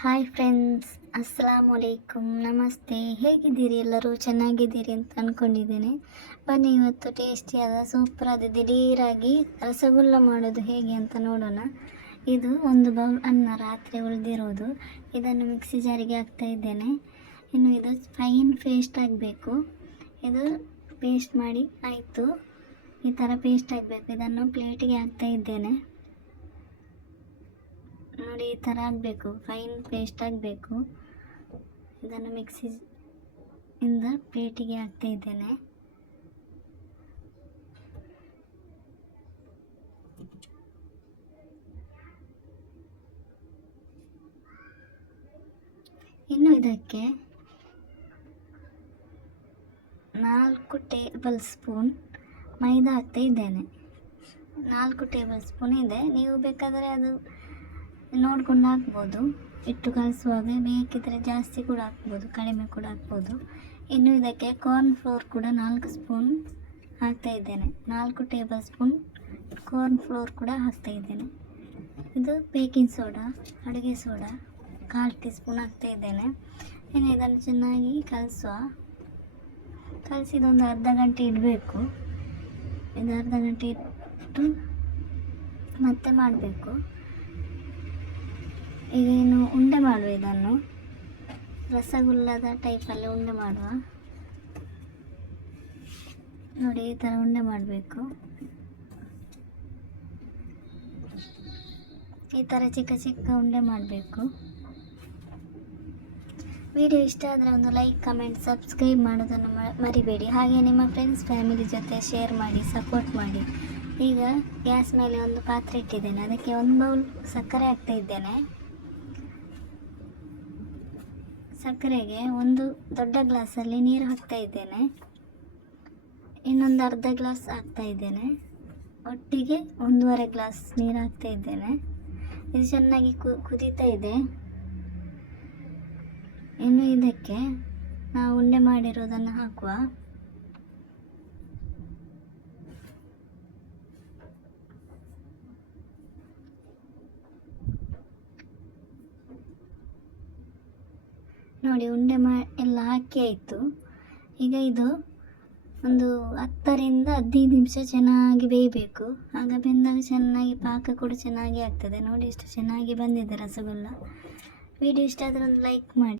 Hi friends ಅಸ್ಸಲಾಮು ಅಲೈಕುಮ್ ನಮಸ್ತೆ. ಹೇಗಿದ್ದೀರಿ? ಎಲ್ಲರೂ ಚೆನ್ನಾಗಿದ್ದೀರಿ ಅಂತ ಅಂದ್ಕೊಂಡಿದ್ದೇನೆ ಬನ್ನಿ, ಇವತ್ತು ಟೇಸ್ಟಿಯಾದ, ಸೂಪರಾದ, ದಿಢೀರಾಗಿ ರಸಗುಲ್ಲ ಮಾಡೋದು ಹೇಗೆ ಅಂತ ನೋಡೋಣ. ಇದು ಒಂದು ಬೌಲ್ ಅನ್ನ ರಾತ್ರಿ ಉಳಿದಿರೋದು. ಇದನ್ನು ಮಿಕ್ಸಿ ಜಾರಿಗೆ ಹಾಕ್ತಾ ಇದ್ದೇನೆ. ಇನ್ನು ಇದು ಫೈನ್ ಪೇಸ್ಟ್ ಆಗಬೇಕು. ಇದು ಪೇಸ್ಟ್ ಮಾಡಿ ಆಯಿತು. ಈ ಥರ ಪೇಸ್ಟ್ ಆಗಬೇಕು. ಇದನ್ನು ಪ್ಲೇಟಿಗೆ ಹಾಕ್ತಾ ಇದ್ದೇನೆ. ನೋಡಿ, ಈ ಥರ ಆಗಬೇಕು. ಫೈನ್ ಪೇಸ್ಟ್ ಆಗಬೇಕು. ಇದನ್ನು ಮಿಕ್ಸಿ ಇಂದ ಪ್ಲೇಟಿಗೆ ಹಾಕ್ತಾ ಇದ್ದೇನೆ. ಇನ್ನು ಇದಕ್ಕೆ ನಾಲ್ಕು ಟೇಬಲ್ ಸ್ಪೂನ್ ಮೈದಾ ಹಾಕ್ತಾ ಇದ್ದೇನೆ. ನಾಲ್ಕು ಟೇಬಲ್ ಸ್ಪೂನ್ ಇದೆ. ನೀವು ಬೇಕಾದರೆ ಅದು ನೋಡ್ಕೊಂಡು ಹಾಕ್ಬೋದು ಹಿಟ್ಟು ಕಲಿಸುವಾಗ ಬೇಕಿದ್ದರೆ ಜಾಸ್ತಿ ಕೂಡ ಹಾಕ್ಬೋದು, ಕಡಿಮೆ ಕೂಡ ಹಾಕ್ಬೋದು. ಇನ್ನು ಇದಕ್ಕೆ ಕಾರ್ನ್ ಫ್ಲೋರ್ ಕೂಡ ನಾಲ್ಕು ಸ್ಪೂನ್ ಹಾಕ್ತಾ ಇದ್ದೇನೆ. ನಾಲ್ಕು ಟೇಬಲ್ ಸ್ಪೂನ್ ಕಾರ್ನ್ ಫ್ಲೋರ್ ಕೂಡ ಹಾಕ್ತಾ ಇದ್ದೇನೆ. ಇದು ಬೇಕಿಂಗ್ ಸೋಡಾ ಅಡುಗೆ ಸೋಡಾ ಕಾಲು ಟೀ ಸ್ಪೂನ್ ಹಾಕ್ತಾ ಇದ್ದೇನೆ. ಇನ್ನು ಇದನ್ನು ಚೆನ್ನಾಗಿ ಕಲಿಸುವ. ಕಲಿಸಿದೊಂದು ಅರ್ಧ ಗಂಟೆ ಇಡಬೇಕು. ಇದು ಅರ್ಧ ಗಂಟೆ ಇಟ್ಟು ಮತ್ತೆ ಮಾಡಬೇಕು. ಇನ್ನು ಉಂಡೆ ಮಾಡುವ ಇದನ್ನು? ರಸಗುಲ್ಲದ ಟೈಪಲ್ಲಿ ಉಂಡೆ ಮಾಡುವ? ನೋಡಿ, ಈ ಥರ ಉಂಡೆ ಮಾಡಬೇಕು. ಈ ಥರ ಚಿಕ್ಕ ಚಿಕ್ಕ ಉಂಡೆ ಮಾಡಬೇಕು. ವಿಡಿಯೋ ಇಷ್ಟ ಆದರೆ ಒಂದು ಲೈಕ್ ಕಮೆಂಟ್ ಸಬ್ಸ್ಕ್ರೈಬ್ ಮಾಡೋದನ್ನು ಮರಿಬೇಡಿ. ಹಾಗೆ ನಿಮ್ಮ ಫ್ರೆಂಡ್ಸ್ ಫ್ಯಾಮಿಲಿ ಜೊತೆ ಶೇರ್ ಮಾಡಿ ಸಪೋರ್ಟ್ ಮಾಡಿ. ಈಗ ಗ್ಯಾಸ್ ಮೇಲೆ ಒಂದು ಪಾತ್ರೆ ಇಟ್ಟಿದ್ದೇನೆ. ಅದಕ್ಕೆ ಒಂದು ಬೌಲ್ ಸಕ್ಕರೆ ಹಾಕ್ತಾ ಇದ್ದೇನೆ. ಸಕ್ಕರೆಗೆ ಒಂದು ದೊಡ್ಡ ಗ್ಲಾಸಲ್ಲಿ ನೀರು ಹಾಕ್ತಾ ಇದ್ದೇನೆ. ಇನ್ನೊಂದು ಅರ್ಧ ಗ್ಲಾಸ್ ಹಾಕ್ತಾ ಇದ್ದೇನೆ. ಒಟ್ಟಿಗೆ ಒಂದೂವರೆ ಗ್ಲಾಸ್ ನೀರು ಹಾಕ್ತಾ ಇದ್ದೇನೆ. ಇದು ಚೆನ್ನಾಗಿ ಕುದೀತಾ ಇದೆ. ಇನ್ನು ಇದಕ್ಕೆ ನಾವು ಉಂಡೆ ಮಾಡಿರೋದನ್ನು ಹಾಕುವ. ನೋಡಿ ಉಂಡೆ ಮಾ ಎಲ್ಲ ಹಾಕಿ ಆಯಿತು. ಈಗ ಇದು ಒಂದು ಹತ್ತರಿಂದ ಹದಿನೈದು ನಿಮಿಷ ಚೆನ್ನಾಗಿ ಬೇಯಬೇಕು. ಆಗ ಬೆಂದಾಗ ಚೆನ್ನಾಗಿ ಪಾಕ ಕೂಡ ಚೆನ್ನಾಗಿ ಆಗ್ತದೆ. ನೋಡಿ ಎಷ್ಟು ಚೆನ್ನಾಗಿ ಬಂದಿದೆ ರಸಗುಲ್ಲ. ವಿಡಿಯೋ ಇಷ್ಟ ಆದರೆ ಒಂದು ಲೈಕ್ ಮಾಡಿ.